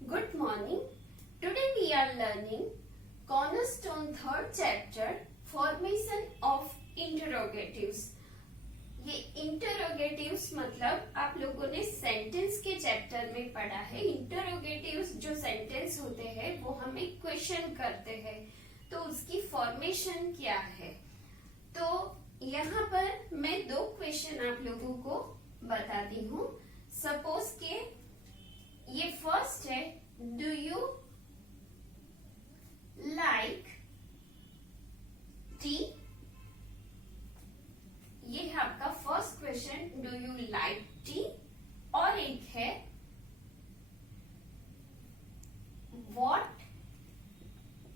Good morning. Today we are learning Cornerstone third chapter Formation of Interrogatives. ये इंटरोगेटिव्स मतलब आप लोगों ने सेंटेंस के चैप्टर में पढ़ा है। इंटरोगेटिव्स जो सेंटेंस होते हैं वो हमें क्वेश्चन करते हैं, तो उसकी फॉर्मेशन क्या है। तो यहाँ पर मैं दो क्वेश्चन आप लोगों को बताती हूँ। सपोज के ये फर्स्ट है, डू यू लाइक टी। ये है आपका first question, do you like T. और एक है, what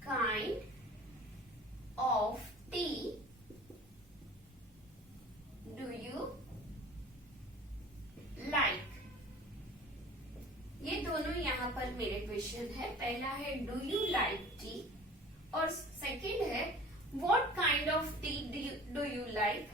kind of T do you like. ये दोनों यहाँ पर मेरे क्वेश्चन है। पहला है डू यू लाइक टी और सेकंड है what kind of T do you like.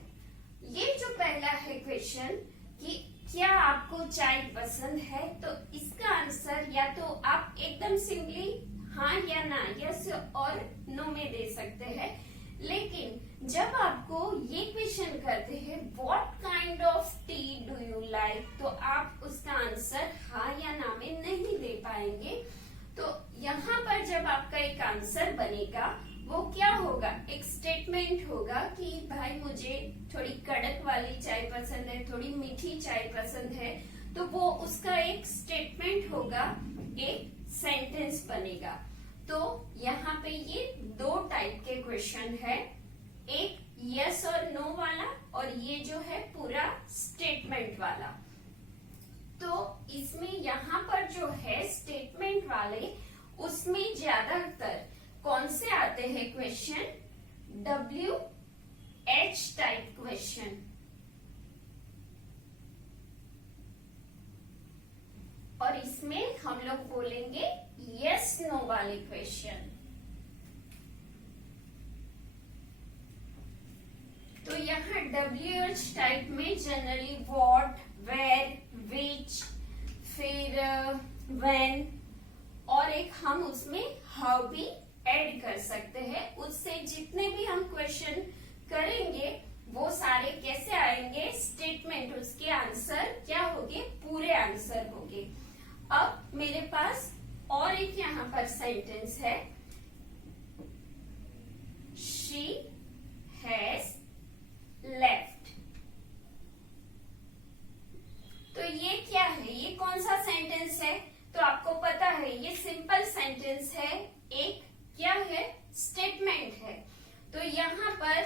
ये जो पहला है क्वेश्चन कि क्या आपको चाय पसंद है, तो इसका आंसर या तो आप एकदम सिंपली हाँ या ना, यस और नो में दे सकते हैं। लेकिन जब आपको ये क्वेश्चन करते हैं what kind of T do you like, तो आप उसका आंसर हाँ या ना में नहीं दे पाएंगे। तो यहाँ पर जब आपका एक आंसर बनेगा वो क्या होगा, एक स्टेटमेंट होगा कि भाई मुझे थोड़ी कड़क वाली चाय पसंद है, थोड़ी मीठी चाय पसंद है। तो वो उसका एक स्टेटमेंट होगा, एक सेंटेंस बनेगा। तो यहाँ पे ये दो टाइप के क्वेश्चन है, एक यस और नो वाला और ये जो है पूरा स्टेटमेंट वाला। तो इसमें यहाँ पर जो है स्टेटमेंट वाले, उसमें ज्यादातर कौन से आते हैं क्वेश्चन, WH टाइप क्वेश्चन। और इसमें हम लोग बोलेंगे यस नो वाले क्वेश्चन। तो यहाँ WH टाइप में जनरली व्हाट, वेयर, विच, फिर व्हेन और एक हम उसमें हाउ भी ऐड कर सकते हैं। उससे जितने भी हम क्वेश्चन करेंगे वो सारे कैसे आएंगे, स्टेटमेंट, उसके आंसर क्या होंगे, पूरे आंसर होंगे। अब मेरे पास और एक यहाँ पर सेंटेंस है, शी हैज लेफ्ट। तो ये क्या है, ये कौन सा सेंटेंस है, तो आपको पता है ये सिंपल सेंटेंस है, एक क्या है, स्टेटमेंट है। तो यहाँ पर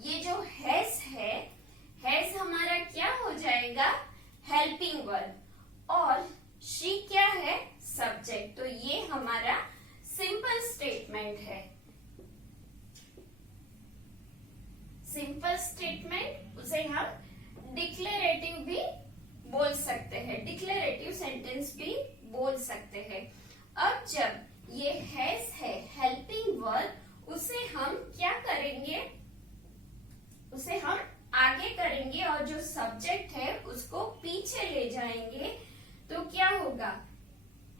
ये जो हैज है, हैज हमारा क्या हो जाएगा, हेल्पिंग वर्ब, और शी क्या है, सब्जेक्ट। तो ये हमारा सिंपल स्टेटमेंट है। सिंपल स्टेटमेंट, उसे हम डिक्लेरेटिव भी बोल सकते हैं, डिक्लेरेटिव सेंटेंस भी बोल सकते हैं। अब जब ये हैज है हेल्पिंग वर्ब, उसे हम क्या करेंगे, उसे हम आगे करेंगे और जो सब्जेक्ट है उसको पीछे ले जाएंगे। तो क्या होगा,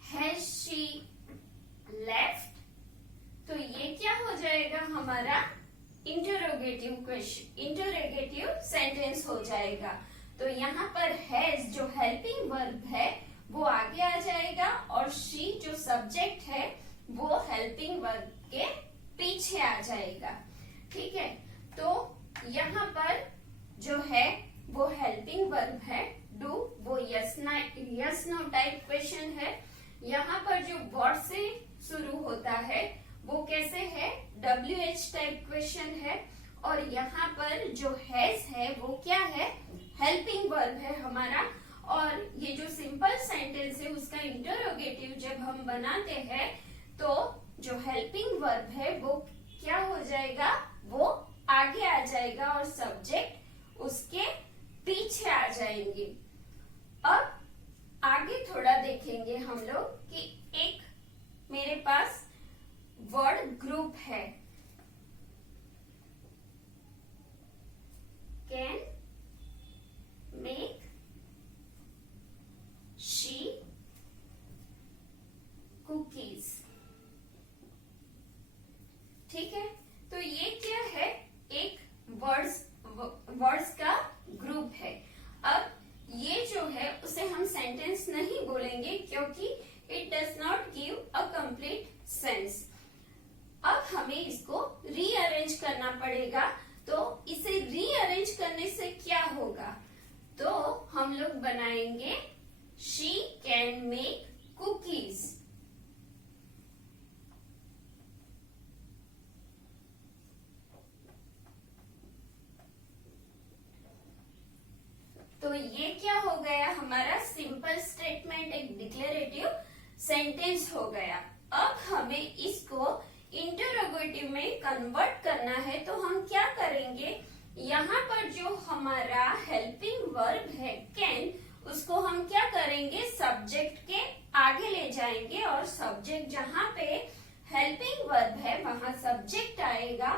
हैज शी लेफ्ट। तो ये क्या हो जाएगा, हमारा इंटरोगेटिव क्वेश्चन, इंटरोगेटिव सेंटेंस हो जाएगा। तो यहाँ पर हैज जो हेल्पिंग वर्ब है वो आगे आ जाएगा और शी जो सब्जेक्ट है वो हेल्पिंग वर्ब के पीछे आ जाएगा। ठीक है, तो यहाँ पर जो है वो हेल्पिंग वर्ब है, डू, वो यस नो टाइप क्वेश्चन है। यहाँ पर जो व्हाट से शुरू होता है वो कैसे है, WH टाइप क्वेश्चन है। और यहाँ पर जो हैज है वो क्या है, हेल्पिंग वर्ब है हमारा। और ये जो सिंपल सेंटेंस है उसका इंटरोगेटिव जब हम बनाते हैं तो जो हेल्पिंग वर्ब है वो क्या हो जाएगा, वो आगे आ जाएगा और सब्जेक्ट उसके पीछे आ जाएंगे। अब आगे थोड़ा देखेंगे हम लोग कि एक मेरे पास वर्ड ग्रुप है, कैन मेक, शी, नहीं बोलेंगे क्योंकि it does not give a complete sense. अब हमें इसको रीअरेंज करना पड़ेगा। तो इसे रीअरेंज करने से क्या होगा, तो हम लोग बनाएंगे शी कैन मेक कुकीज। तो ये क्या हो गया, हमारा सिंपल स्टेटमेंट एक डिक्लेरेटिव सेंटेंस हो गया। अब हमें इसको इंटरोगेटिव में कन्वर्ट करना है, तो हम क्या करेंगे, यहाँ पर जो हमारा हेल्पिंग वर्ब है कैन, उसको हम क्या करेंगे, सब्जेक्ट के आगे ले जाएंगे और सब्जेक्ट जहाँ पे हेल्पिंग वर्ब है वहां सब्जेक्ट आएगा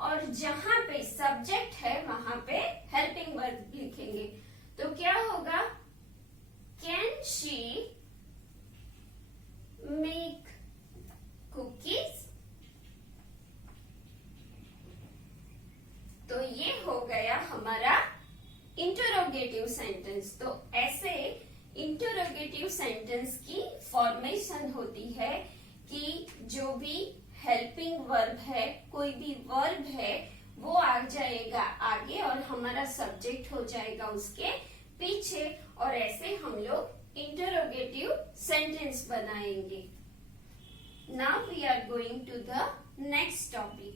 और जहाँ पे सब्जेक्ट है वहां पे हेल्पिंग वर्ब लिखेंगे। तो क्या होगा, कैन शी मेक कुकीज। तो ये हो गया हमारा इंटरोगेटिव सेंटेंस। तो ऐसे इंटरोगेटिव सेंटेंस की फॉर्मेशन होती है कि जो भी हेल्पिंग वर्ब है, कोई भी वर्ब है, वो आ जाएगा आगे और हमारा सब्जेक्ट हो जाएगा उसके पीछे, और ऐसे हम लोग इंटरोगेटिव सेंटेंस बनाएंगे। Now we are going to the next topic.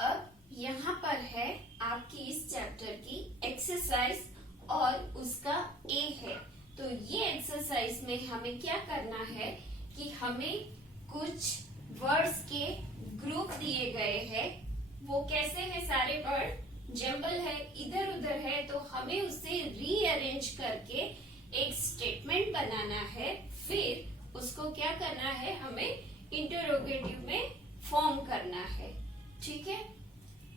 अब यहाँ पर है आपकी इस चैप्टर की एक्सरसाइज और उसका ए है। तो ये एक्सरसाइज में हमें क्या करना है कि हमें कुछ वर्ड्स के ग्रुप दिए गए हैं। वो कैसे है, सारे वर्ड जंबल है, इधर उधर है, तो हमें उसे रीअरेंज करके एक स्टेटमेंट बनाना है। फिर उसको क्या करना है, हमें इंटरोगेटिव में फॉर्म करना है। ठीक है,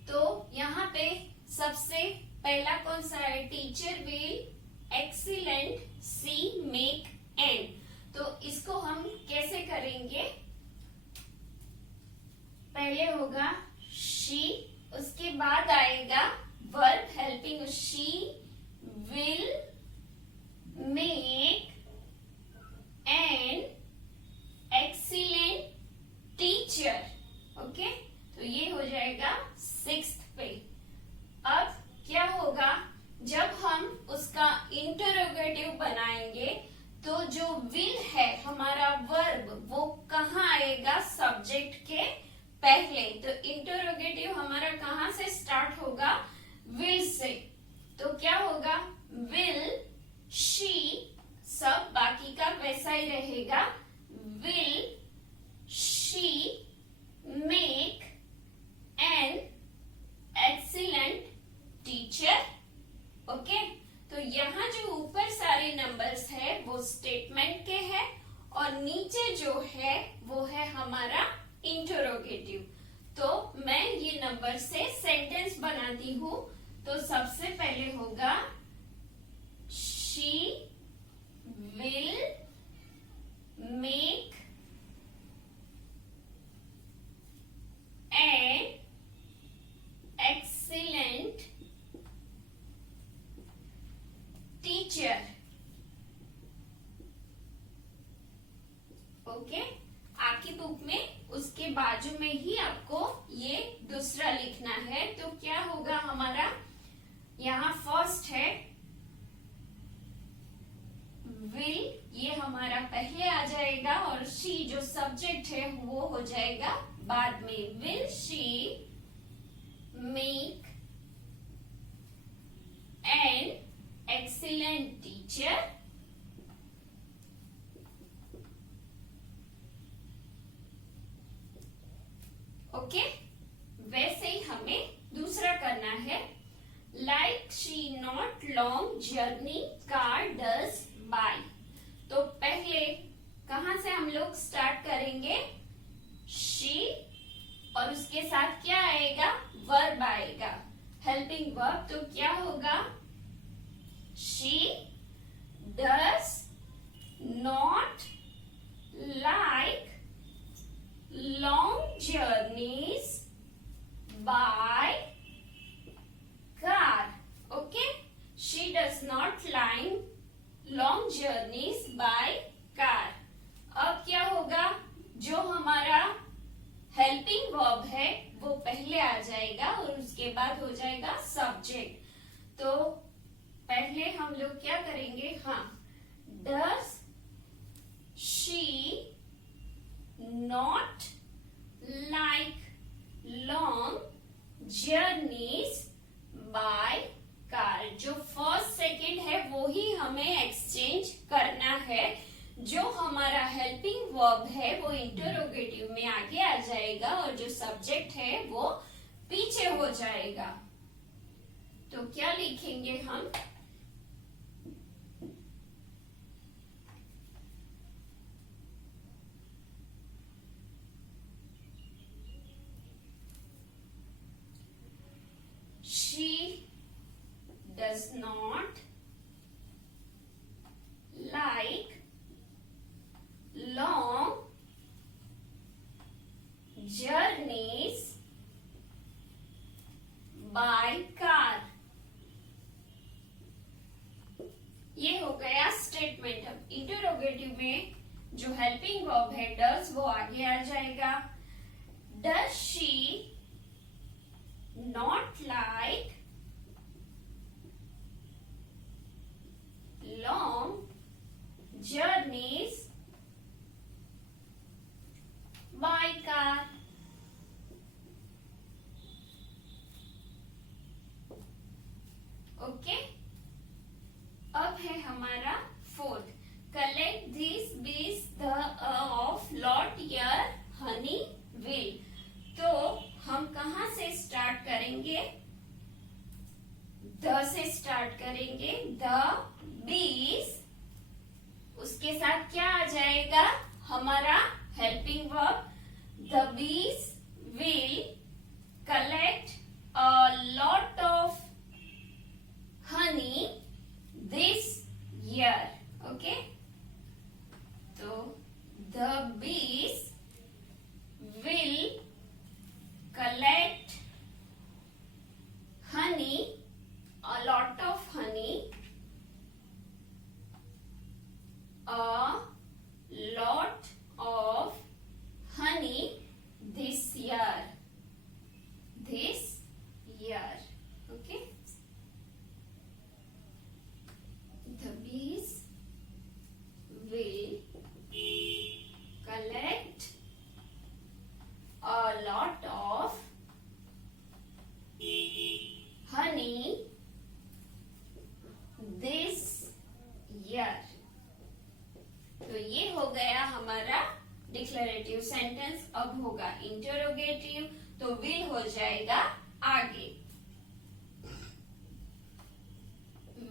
तो यहाँ पे सबसे पहला कौन सा है, teacher will excellent she make an. तो इसको हम कैसे करेंगे, पहले होगा शी, उसके बाद आएगा verb helping, she will make an excellent teacher. Okay, तो ये हो जाएगा 6th पे। अब क्या होगा, जब हम उसका इंटरोगेटिव बनाएंगे तो जो विल है हमारा वर्ब, वो कहाँ आएगा, सब्जेक्ट के पहले। तो इंटरोगेटिव हमारा कहाँ से स्टार्ट होगा, विल से। तो क्या होगा, विल शी, सब बाकी का वैसा ही रहेगा, will she make an excellent teacher. Okay, तो यहाँ जो ऊपर सारे नंबर्स है वो स्टेटमेंट के हैं और नीचे जो है वो है हमारा इंटरोगेटिव। तो मैं ये नंबर से सेंटेंस बनाती हूँ। तो सबसे पहले होगा she will make an excellent teacher. Okay, आपकी बुक में उसके बाजू में ही आपको ये दूसरा लिखना है। तो क्या होगा हमारा, यहाँ फर्स्ट है विल, ये हमारा पहले आ जाएगा और शी जो सब्जेक्ट है वो हो जाएगा बाद में। Will she make an excellent teacher. Okay, वैसे ही हमें दूसरा करना है, like she not long journey car does by. तो पहले कहां से हम लोग स्टार्ट करेंगे, शी, और उसके साथ क्या आएगा, वर्ब आएगा, हेल्पिंग वर्ब। तो क्या होगा, she does not like long journeys by car. Okay, she does not like journeys by car. अब क्या होगा, जो हमारा हेल्पिंग वर्ब है वो पहले आ जाएगा और उसके बाद हो जाएगा सब्जेक्ट। तो पहले हम लोग क्या करेंगे, हाँ, does she not like long journeys by car. जो फर्स्ट सेकंड है वो ही हमें एक्सचेंज करना है। जो हमारा हेल्पिंग वर्ब है वो इंटरोगेटिव में आगे आ जाएगा और जो सब्जेक्ट है वो पीछे हो जाएगा। तो क्या लिखेंगे हम, she does not like long journeys by car। ये हो गया स्टेटमेंट। अब इंटरोगेटिव में जो हेल्पिंग वर्ब है डज वो आगे आ जाएगा। Does she not like long journeys by car। Okay, अब है हमारा फोर्थ, कलेक्ट दिस बीज the of lot your honey will. तो हम कहां से स्टार्ट करेंगे, द से स्टार्ट करेंगे। द बीज, उसके साथ क्या आ जाएगा, हमारा helping verb. The bees will collect a lot of honey this year. Okay, तो the bees will collect honey, a lot of honey, a lot of honey this year, this year। okay, the bees will collect a lot of honey this year। तो ये हो गया हमारा declarative sentence. अब होगा interrogative, तो will हो जाएगा आगे।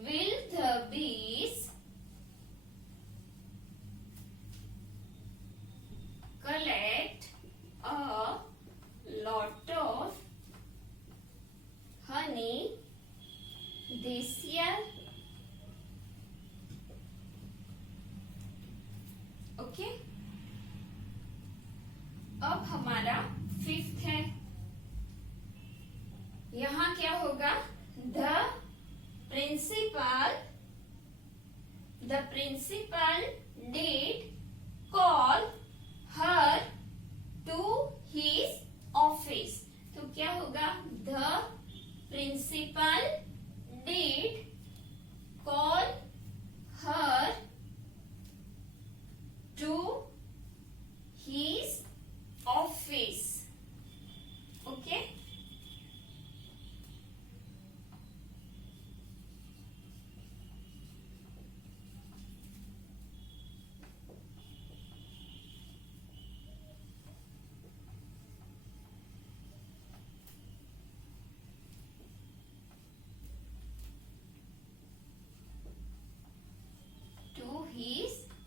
Will the bees collect a lot of honey this year। Okay, अब हमारा फिफ्थ है। यहां क्या होगा, the principal did call her to his office. तो क्या होगा, the principal did call her to his office. Okay,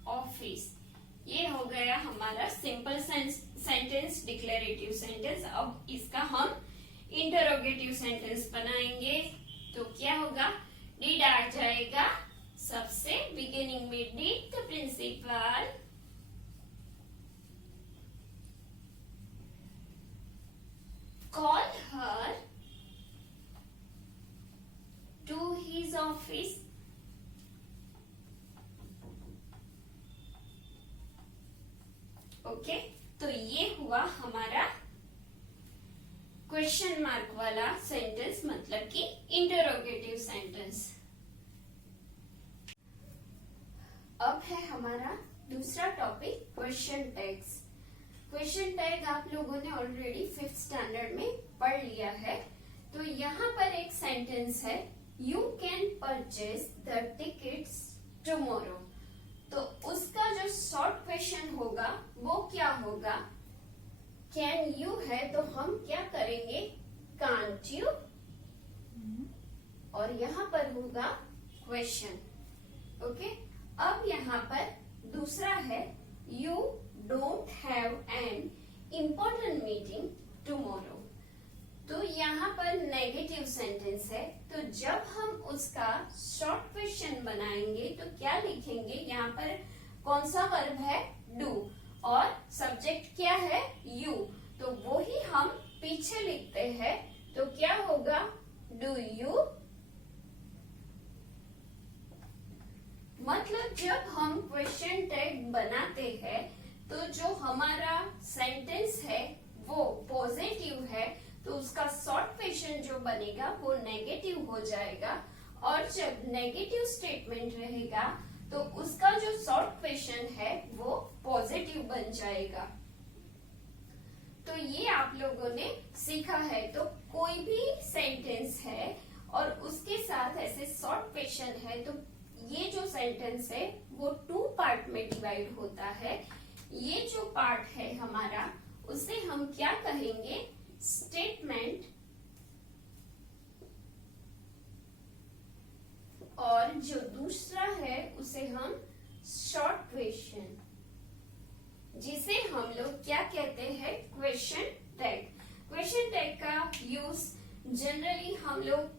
office. ये हो गया हमारा सिंपल सेंटेंस, डिक्लेरेटिव सेंटेंस। अब इसका हम इंटरोगेटिव सेंटेंस बनाएंगे। तो क्या होगा, डिड आ जाएगा सबसे बिगिनिंग में। Did the principal call her to his office। Okay, तो ये हुआ हमारा क्वेश्चन मार्क वाला सेंटेंस, मतलब कि इंटरोगेटिव सेंटेंस। अब है हमारा दूसरा topic question tags. Question tag आप लोगों ने ऑलरेडी 5th स्टैंडर्ड में पढ़ लिया है। तो यहाँ पर एक सेंटेंस है, you can purchase the tickets tomorrow. तो उसका जो शॉर्ट क्वेश्चन होगा वो क्या होगा, कैन यू है तो हम क्या करेंगे, कांट यू, और यहाँ पर होगा क्वेश्चन। ओके, अब यहाँ पर दूसरा है, you don't have an important meeting tomorrow. तो यहाँ पर नेगेटिव सेंटेंस है, तो जब हम उसका शॉर्ट क्वेश्चन बनाएंगे तो क्या लिखेंगे, यहाँ पर कौन सा वर्ब है, डू, और सब्जेक्ट क्या है, यू, तो वो ही हम पीछे लिखते हैं। तो क्या होगा, डू यू। मतलब जब हम क्वेश्चन टैग बनाते हैं तो जो हमारा सेंटेंस है वो पॉजिटिव है, तो उसका शॉर्ट क्वेश्चन जो बनेगा वो नेगेटिव हो जाएगा, और जब नेगेटिव स्टेटमेंट रहेगा तो उसका जो शॉर्ट क्वेश्चन है वो पॉजिटिव बन जाएगा। तो ये आप लोगों ने सीखा है। तो कोई भी सेंटेंस है और उसके साथ ऐसे शॉर्ट क्वेश्चन है, तो ये जो सेंटेंस है वो 2 पार्ट में डिवाइड होता है। ये जो पार्ट है हमारा, उसे हम क्या कहेंगे, स्टेटमेंट, और जो दूसरा है उसे हम शॉर्ट क्वेश्चन, जिसे हम लोग क्या कहते हैं, क्वेश्चन टैग। क्वेश्चन टैग का यूज जनरली हम लोग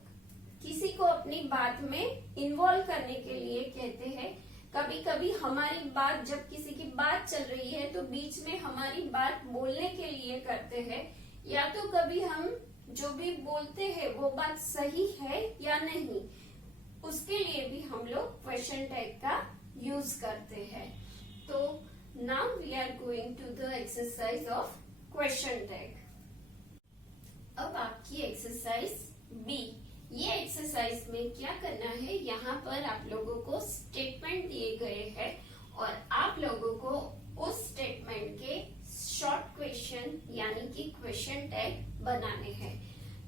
किसी को अपनी बात में इन्वॉल्व करने के लिए कहते हैं। कभी कभी हमारी बात, जब किसी की बात चल रही है तो बीच में हमारी बात बोलने के लिए करते हैं, या तो कभी हम जो भी बोलते हैं वो बात सही है या नहीं, उसके लिए भी हम लोग क्वेश्चन टैग का यूज करते हैं। तो now we are going to the exercise of question tag. अब आपकी एक्सरसाइज बी। ये एक्सरसाइज में क्या करना है, यहाँ पर आप लोगों को स्टेटमेंट दिए गए हैं और आप लोगों को उस स्टेटमेंट के शॉर्ट क्वेश्चन यानी कि क्वेश्चन टैग बनाने हैं।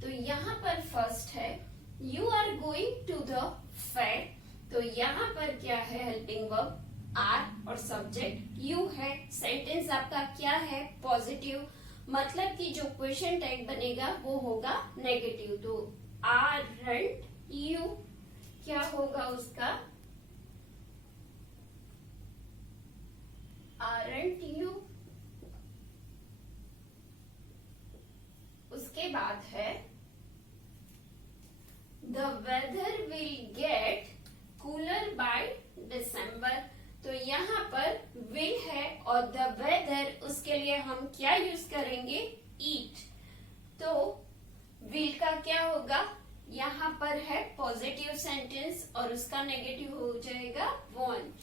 तो यहाँ पर फर्स्ट है, you are going to the fair. तो यहाँ पर क्या है, हेल्पिंग वर्ब आर और सब्जेक्ट यू है। सेंटेंस आपका क्या है, पॉजिटिव, मतलब कि जो क्वेश्चन टैग बनेगा वो होगा नेगेटिव। तो आरंट यू क्या होगा उसका, आरंट यू। उसके बाद है, the weather will get cooler by December. तो यहाँ पर विल है और द वेदर, उसके लिए हम क्या यूज करेंगे, ईट। तो विल का क्या होगा, यहाँ पर है पॉजिटिव सेंटेंस और उसका नेगेटिव हो जाएगा वॉन्ट,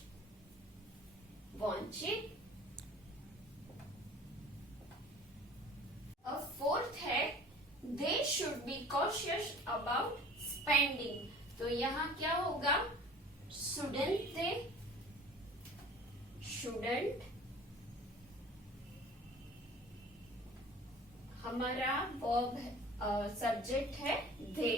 वॉन्ट इट। और फोर्थ है, they should be cautious about spending. तो यहाँ क्या होगा, शुडंट दे, शुडंट। हमारा वर्ब सब्जेक्ट है दे,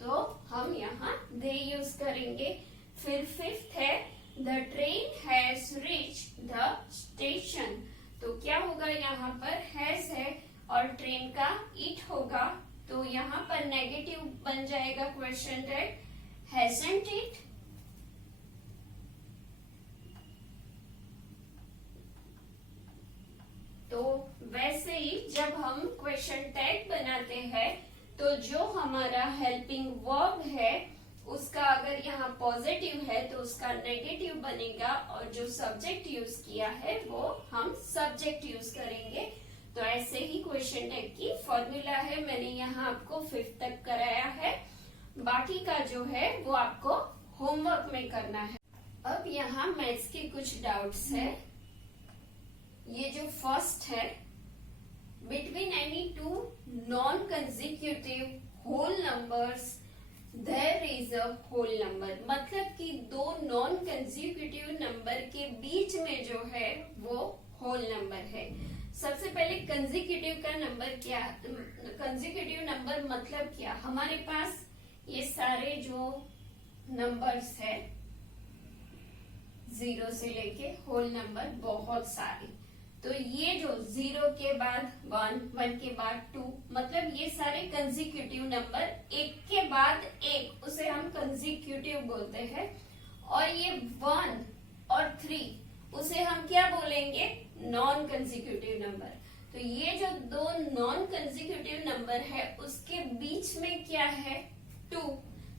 तो हम यहाँ दे यूज करेंगे। फिर फिफ्थ है, the train has reached the station. तो क्या होगा, यहाँ पर हैज है और ट्रेन का इट होगा, तो यहाँ पर नेगेटिव बन जाएगा क्वेश्चन टैग, हैजंट इट। तो वैसे ही जब हम क्वेश्चन टैग बनाते हैं तो जो हमारा हेल्पिंग वर्ब है उसका अगर यहाँ पॉजिटिव है तो उसका नेगेटिव बनेगा, और जो सब्जेक्ट यूज किया है वो हम सब्जेक्ट यूज करेंगे। तो ऐसे ही क्वेश्चन टैग की फॉर्मूला है, मैंने यहाँ आपको 5th तक कराया है, बाकी का जो है वो आपको होमवर्क में करना है। अब यहाँ मैथ्स के कुछ डाउट्स है। ये जो फर्स्ट है, between any two non consecutive whole numbers there is a whole number, मतलब कि दो नॉन कंसेक्यूटिव नंबर के बीच में जो है वो होल नंबर है। सबसे पहले कंसेक्यूटिव का नंबर क्या, कंसेक्यूटिव नंबर मतलब क्या, हमारे पास ये सारे जो नंबर्स है 0 से लेके होल नंबर बहुत सारे, तो ये जो 0 के बाद 1, 1 के बाद 2, मतलब ये सारे कंसेक्यूटिव नंबर एक के बाद एक, उसे हम कंसेक्यूटिव बोलते हैं। और ये 1 और 3 उसे हम क्या बोलेंगे, नॉन कंसेक्यूटिव नंबर। तो ये जो दो नॉन कंसेक्यूटिव नंबर है उसके बीच में क्या है, 2,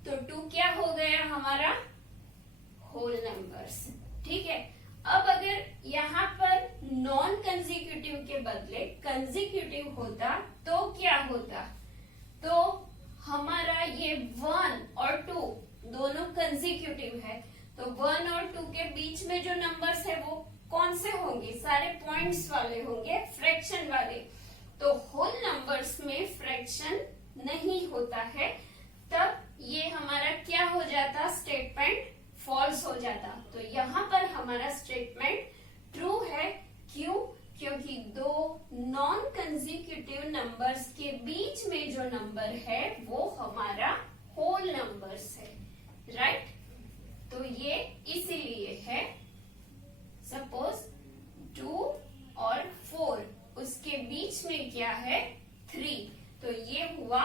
तो 2 क्या हो गया हमारा, होल नंबर्स। ठीक है, अब अगर यहाँ पर नॉन कंसेक्यूटिव के बदले कंसेक्यूटिव होता तो क्या होता, तो हमारा ये 1 और 2 दोनों कंसेक्यूटिव है, तो 1 और 2 के बीच में जो नंबर्स है वो कौन से होंगे, सारे पॉइंट्स वाले होंगे, फ्रैक्शन वाले। तो होल नंबर्स में फ्रैक्शन नहीं होता है, तब ये हमारा क्या हो जाता, स्टेटमेंट फॉल्स हो जाता। तो यहाँ पर हमारा स्टेटमेंट ट्रू है, क्यों, क्योंकि दो नॉन कंसेक्यूटिव नंबर्स के बीच में जो नंबर है वो हमारा होल नंबर्स है, राइट। तो ये इसीलिए है, सपोज 2 और 4 उसके बीच में क्या है, 3, तो ये हुआ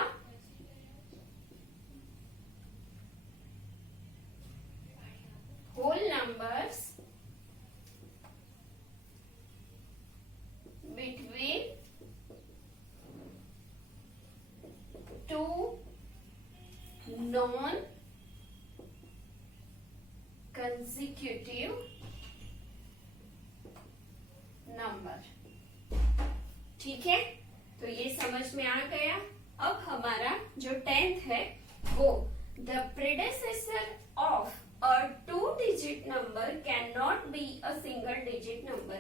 whole numbers between two non consecutive number। ठीक है, तो ये समझ में आ गया। अब हमारा जो 10th है वो the predecessor of a 2-digit number cannot be a single digit number।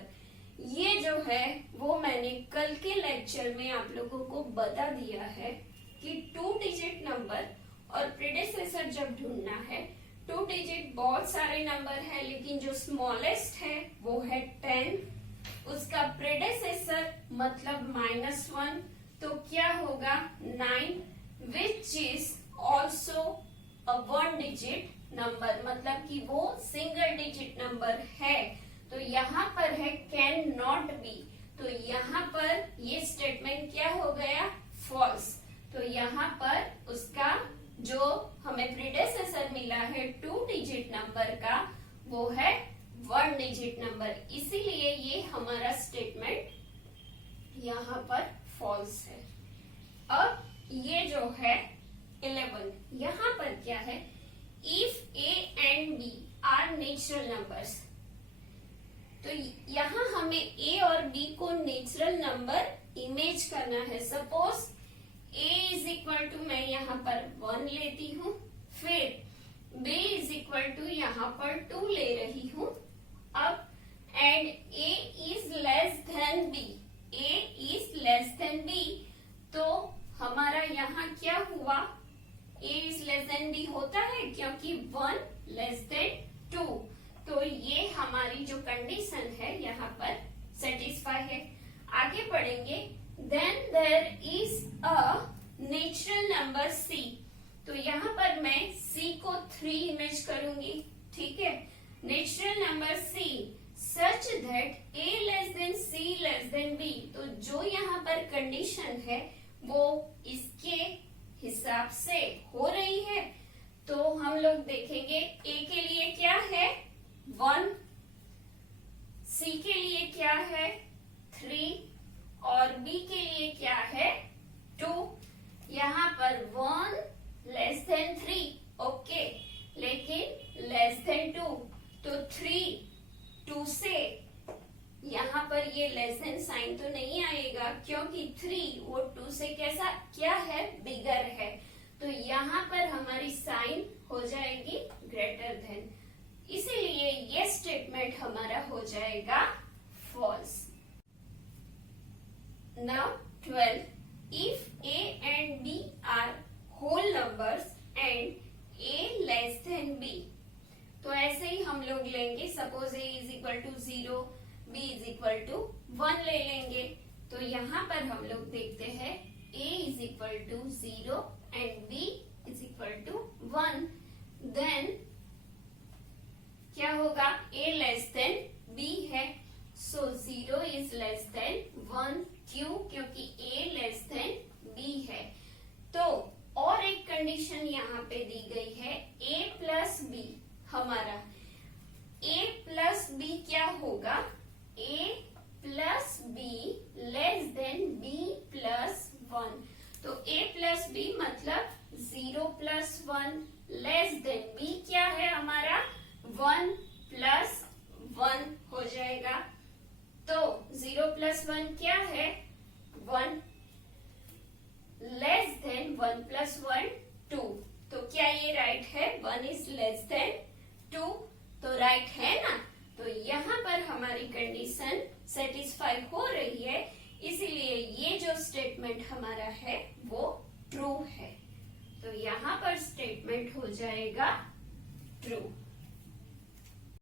ये जो है वो मैंने कल के लेक्चर में आप लोगों को बता दिया है कि 2 डिजिट नंबर और प्रेडेसेसर जब ढूंढना है, 2 डिजिट बहुत सारे नंबर है लेकिन जो स्मॉलेस्ट है वो है 10, उसका प्रेडेसेसर मतलब -1, तो क्या होगा 9, which is also a 1 digit number, मतलब कि वो सिंगल डिजिट नंबर है। तो यहाँ पर है कैन नॉट बी, तो यहाँ पर ये स्टेटमेंट क्या हो गया, फॉल्स। तो यहाँ पर उसका जो हमें प्रीडेसेसर मिला है 2 डिजिट नंबर का, वो है 1 डिजिट नंबर, इसीलिए ये हमारा स्टेटमेंट यहाँ पर फॉल्स है। अब ये जो है 11, यहाँ पर क्या है, if A and B are natural numbers, तो यहाँ हमें ए और बी को नेचुरल नंबर इमेज करना है। Suppose A is equal to, मैं यहाँ पर 1 लेती हूँ, फिर बी इज इक्वल टू यहाँ पर 2 ले रही हूँ। अब and A is less than B, A is less than B, तो हमारा यहाँ क्या हुआ, A is less than B होता है क्योंकि 1 लेस देन 2, तो ये हमारी जो कंडीशन है यहाँ पर सेटिस्फाई है। आगे बढ़ेंगे, then there is a natural number C, तो यहाँ पर मैं सी को 3 इमेज करूंगी, ठीक है। Natural number C such that A less than C less than B, तो जो यहाँ पर कंडीशन है वो इसके हिसाब से हो रही है। तो हम लोग देखेंगे ए के लिए क्या है 1, सी के लिए क्या है 3 और बी के लिए क्या है 2। यहाँ पर 1 लेस देन 3, ओके, लेकिन लेस देन 2, तो 3 2 से यहाँ पर ये लेस देन साइन तो नहीं आएगा क्योंकि 3 वो 2 से कैसा क्या है, बिगर है, तो यहाँ पर हमारी साइन हो जाएगी ग्रेटर देन, इसीलिए ये स्टेटमेंट हमारा हो जाएगा false. Now 12. If A and B are whole numbers and A less than B, तो ऐसे ही हम लोग लेंगे. Suppose A is equal to 0, B is equal to 1 ले लेंगे. तो यहाँ पर हम लोग देखते हैं A is equal to 0 and B is equal to 1. Then क्या होगा? A लेस देन B है. So 0 is less than 1. क्यों? क्योंकि A लेस देन B है. तो और एक कंडीशन यहाँ पे दी गई है, A प्लस B. हमारा A प्लस B क्या होगा? A plus B less than B plus 1. तो A प्लस B मतलब 0 प्लस 1 लेस देन B क्या है हमारा? 1 प्लस 1 हो जाएगा. तो 0 प्लस 1 क्या है? 1 लेस देन 1 प्लस 1 2. तो क्या ये राइट है? 1 इज लेस देन 2. तो राइट है ना. तो यहाँ पर हमारी कंडीशन सेटिस्फाई हो रही है, इसीलिए ये जो स्टेटमेंट हमारा है वो ट्रू है. तो यहाँ पर स्टेटमेंट हो जाएगा ट्रू.